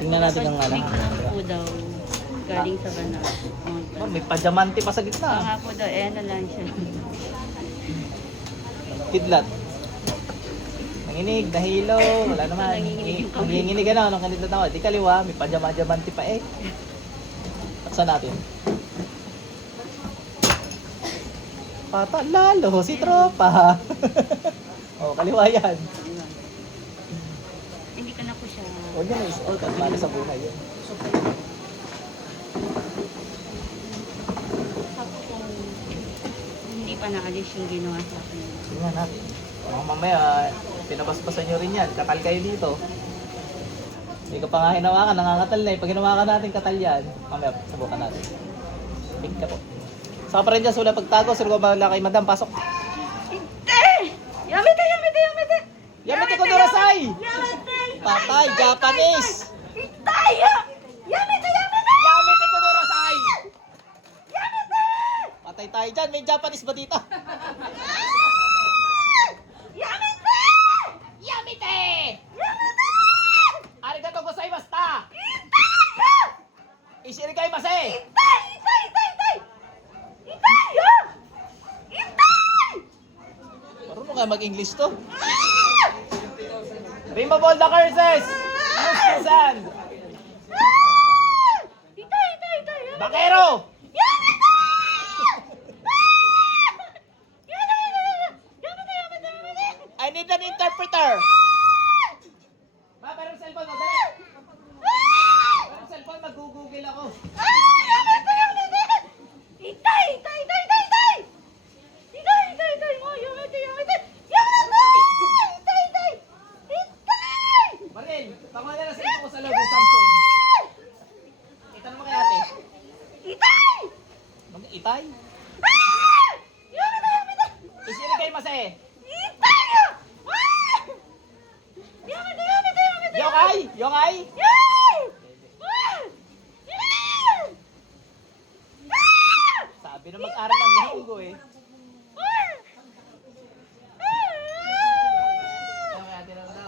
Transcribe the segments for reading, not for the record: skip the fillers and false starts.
Tingnan natin ang alam. po daw. Galing sa Banal. Oh, may pajamante pa sa Oo gitna. nga po daw, eh ano lang siya. Kidlat. Nanginig, nahilo, wala naman. Nanginginig ka na, anong kanila tao. Di kaliwa, may pajama-jamante pa eh. Taksan natin. Pata, lalo, si tropa. Oh, kaliwa yan. Hindi ka na po siya. Huwag niya na-sport at para sa buhay yun. Tapos kung hindi pa naalis yung ginawa sa akin. Tingnan natin. Mamaya, pinabaspasan nyo rin yan. Katal kayo dito. Hindi ka pa nga hinawakan, nangangatal na eh. Pag hinawakan natin, katal yan. Mamaya, subukan natin. Pink ka po. Saka pa rin dyan, sula pagtago. Sir ko ba kay madam, pasok. Inte! Yamete, yamete, yamete! Yamete ko Dorasay! Yamete! Patay, Japanese! Itay! Yamete, yamete! Yamete ko Dorasay! Yamete! Patay tayo dyan, may Japanese ba dito? Yamete! Yamete! Yamete! Arigato gozaimashita! Ishirikaimase! Itay! Itay! Itay! Itay! Itay! Itay! Marunong ka mag-English to? Removable the curses! Use the sand! Itay! Itay! Itay! Bakero! Yamete! Yamete! Yamete! Yamete! I need an interpreter! Ma, pero cellphone mo, dali! Pero cellphone, mag-google ako. Yamete! Yamete! Itay! Itay! Itay! Itay! Itay! Itay! Itay! Itay! Oh, yamete! Yamete! Yamete! Itay! Itay! Itay! Maril, pakuha na lang cellphone ko sa loob ng Samsung. Itanong mo kay ate. Itay! Mag-itay? Yamete! Yamete! Ishirikaimase! Itay! Yamete! Yamete! Yamete! Yongay! Yongay! Sabi na mag-aral ng Mehongo eh. Kaya ate lang daw.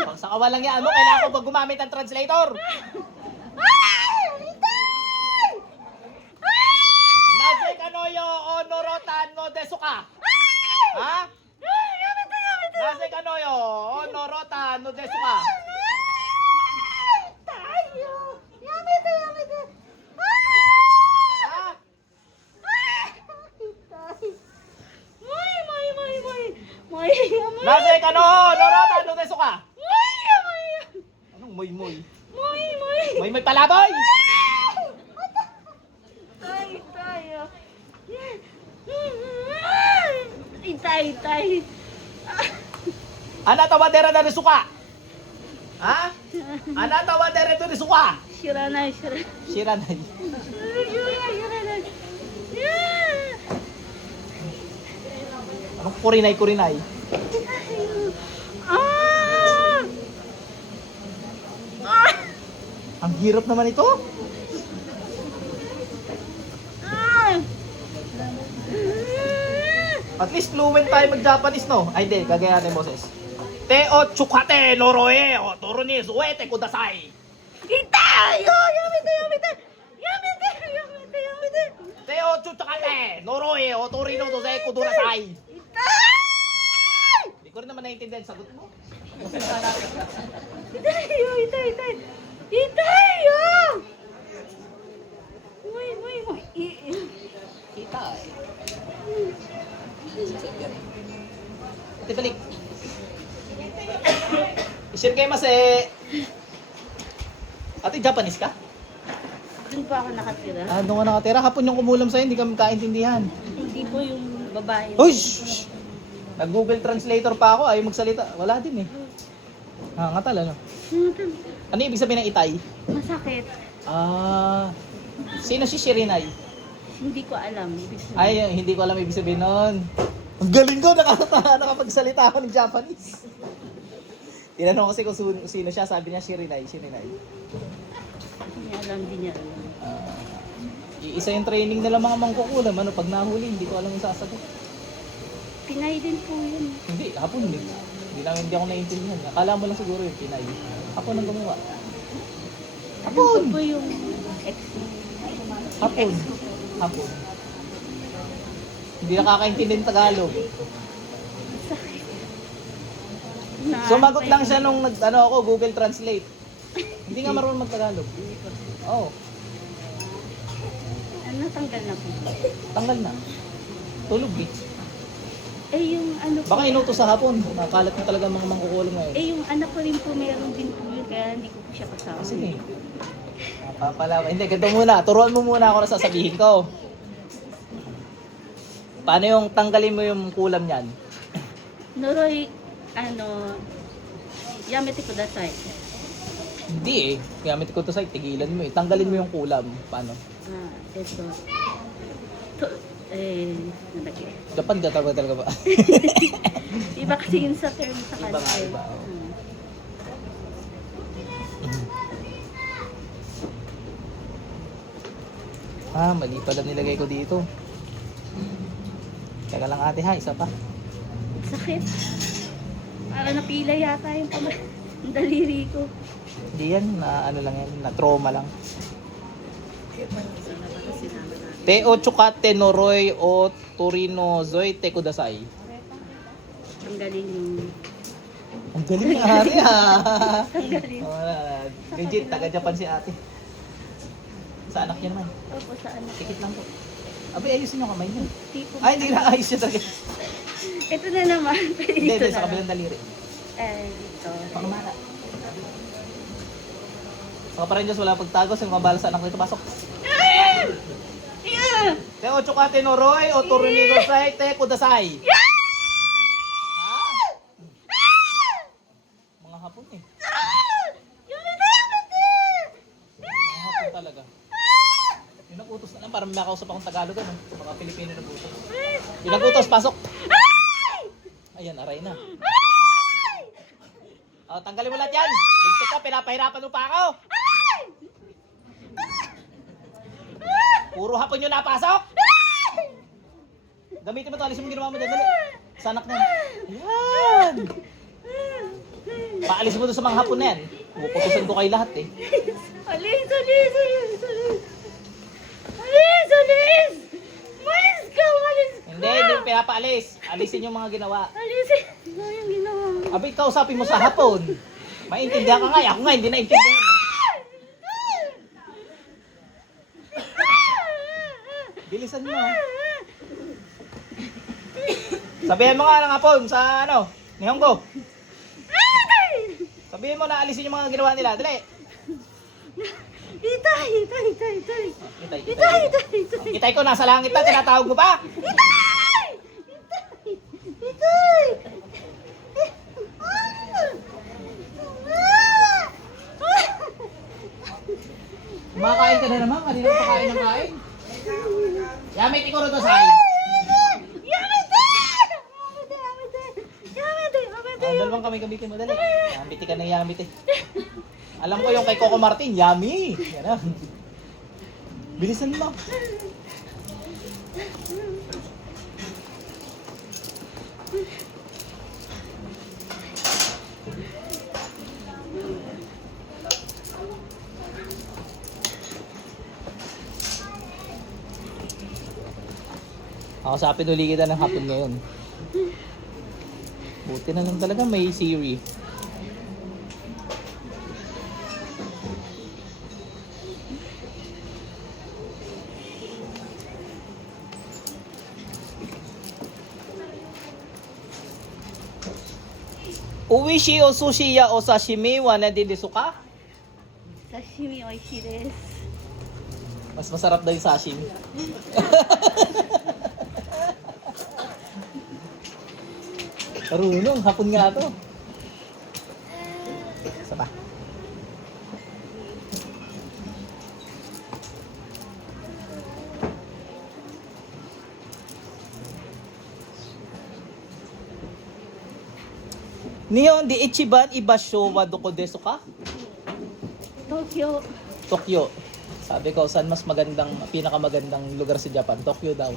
Pag sa kawalang yan mo, kailangan ko ba gumamit ng translator? Naze kanoyo o norota no desuka? Ha? Naze kanoyo o norota no desuka? Ha? Naze kano norota no desuka? Anong moy moy? Moy moy palaboy! Itay. Anata wadera na desuka? Ha? Anata wadera to desuka? Shiranay. Shiranay. Anong kurinay? Ang hirap naman ito. At least fluent tayo mag-Japanese, no? Ay, hindi. Gagaya natin, boses. Te o tsukate noroe o toro ni suete kudasai. Itay! Yamete! Te o tsukate noroe o torino dosai kudasai. Itay! Hindi ko rin naman naiintindihan sagot mo. Itay! Muy. Kita eh. Ate, balik. Isir kayo mas eh. Ate, Japanese ka? Doon po ako nakatira. Ah, doon ka nakatira. Hapon yung kumulam sa'yo, hindi kami kaintindihan. Hindi po yung babae. Uy! Shh! Nag-Google Translator pa ako, ayaw magsalita. Wala din eh. Nangangatal, ano? Ano ibig sabihin ng itay? Masakit. Ah, sino si Shirinay? Hindi ko alam. Ibig sabihin. Ay, hindi ko alam ibig sabihin nun. Ang galing ko, nakapagsalita ako ng Japanese. Tinanong ko kasi kung sino siya, sabi niya si Rinay. Hindi niya alam, hindi niya alam. Iisa yung training nila mga mangkukulam. Ano, pag nahuli, hindi ko alam yung sasagot. Pinay din po yun. Hindi, hapon din. Hindi ako naiintindihan. Akala mo lang siguro yung Pinay. Hapon ang gumawa. Alam ko po yung ex mo. Hapon. Hindi nakakaintindi ng Tagalog. Sumagot lang siya nung ako, Google Translate. Hindi nga marunong mag-Tagalog. Oo. Natanggal na po. Tanggal na. Tulog eh. Eh yung ano po. Baka inutos sa hapon. Nakalat na talaga mga mangkukulam ngayon. Eh yung anak ko rin po meron din po yun. Kaya hindi ko po siya kasama. Sige. Napapala. Hindi, ganito muna. Turuan mo muna ako na sasabihin ko. Paano yung tanggalin mo yung kulam niyan? Noroy, yamete ko dasay. Hindi eh. Gamit ko to sa tigilan mo eh. Tanggalin mo yung kulam. Paano? Ito. Nalagay. Japan ka talaga ba? Iba kasi yun sa term sa Iba nga, kanila. iba. Mali pala nilagay ko dito. Teka lang ate ha, isa pa. Sakit. Para napila yata yung yung daliri ko. Hindi yan, na lang yan, na trauma lang. Te o tsukate noroy o turino zoy te kudasai. Ang galing yung... Ang galing ni ate ha. Ang galing. Legit, taga-Japan si ate. Sa anak niya naman. Opo, sa anak. Tikit lang po. Abay, ayusin yung kamay niya. Tipo. Ay, hindi na ayos siya talaga. Ito na naman. Hindi, Ito sa na. kabilang daliri. Dito. Pakamara. Sa kaparan Diyos, wala pagtago. Sino mabala sa anak nito? Pasok. Te o tsukate noroy o turino zoy te kudasai. Mga hapon eh. Mga hapon talaga. Pinagutos na lang para may makausap akong Tagalog ano. Mga Pilipino na buto. Pinagutos, pasok. Ayan, aray na. Tanggalin mo lahat yan. Lintik ka, pinapahirapan mo pa ako. Puro hapon yung napasok. Gamitin mo ito, alisin mo ginawa mo doon. Dali. Sa anak na yan. Ayan. Paalis mo doon sa mga hapon na yan. Puputusan ko kayo lahat eh. Alis! Malis ka! Malis ka! Hindi pinapaalis. Alisin yung mga ginawa. Alisin! Ano yung ginawa mo? Abay, kausapin mo sa hapon. Maintindihan ka nga. Ako nga, hindi naintindihan. Bilisan mo. Sabihin mo nga ng hapon sa Nihongo. Sabihin mo na alisin yung mga ginawa nila. Dali. Itay! Itay ko, nasa langit na. Tinatawag mo pa. Kumakain ka na naman. Kanina pa kain ng kain. Yamit ko rin to sa dalawang kami gamitin mo. Dali. Yamiti ka ng yamiti. Alam ko yung kay Coco Martin. Yummy. Yan na. Bilisan mo. Ako sa pinuli kita ng hapon ngayon. Buti na lang talaga may Siri. Uwishi o sushi ya o sashimi wa nadidesu ka? Sashimi oishi desu. Mas masarap daw yung sashimi. Marunong, hapon nga to. Isa pa. Nihon di Ichiban Ibasho wa doko desu ka? Tokyo. Tokyo. Sabi ko, saan mas magandang, pinakamagandang lugar sa Japan? Tokyo daw.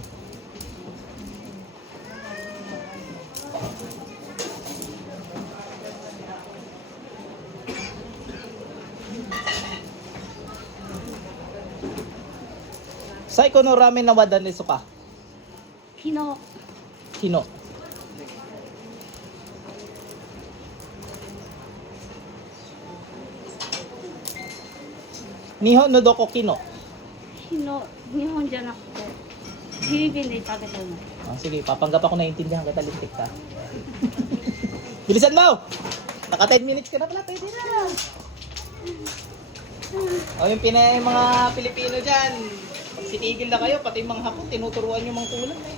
Saiko no ramen na wadan desu ka? Hino. Hino. Nihon no doko kino? 日本じゃなくて、フィリピンで食べたの。 Ah, sige, papanggap ako naiintindihan kita, lintik ka. Bilisan mo! Naka 10 minutes ka na pala, pwede na. O yung yung mga Pilipino dyan, pag sitigil na kayo, pati yung mga hapon, tinuturuan yung mga tulang eh.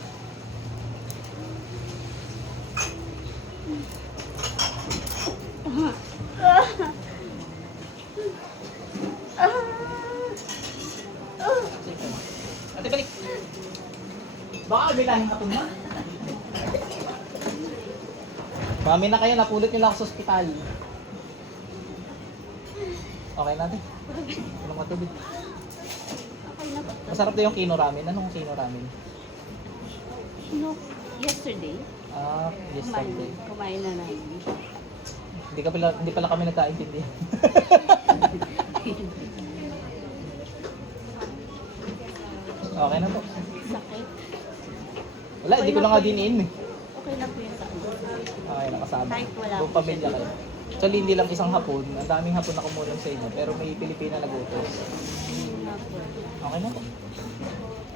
Ate, balik. Baka bilahin hapon na. Mami na kayo, napulot nyo lang ako sa ospital. Okay natin. Anong matubig? Okay na ba? Masarap na yung kino ramen. Anong kino ramen? Yesterday, Ah, yesterday. kumain na namin. Hindi pala kami nagkaintindihan. Okay na po. Sakit. Wala, hindi ko na nga diniin eh. Okay na po yung sakit. Okay, nakasama. Kahit wala Buong po pamilya kayo. Actually, hindi lang isang hapon. Ang daming hapon na kumulang sa inyo. Pero may Pilipina nagutos. Yun nga po. Okay na po.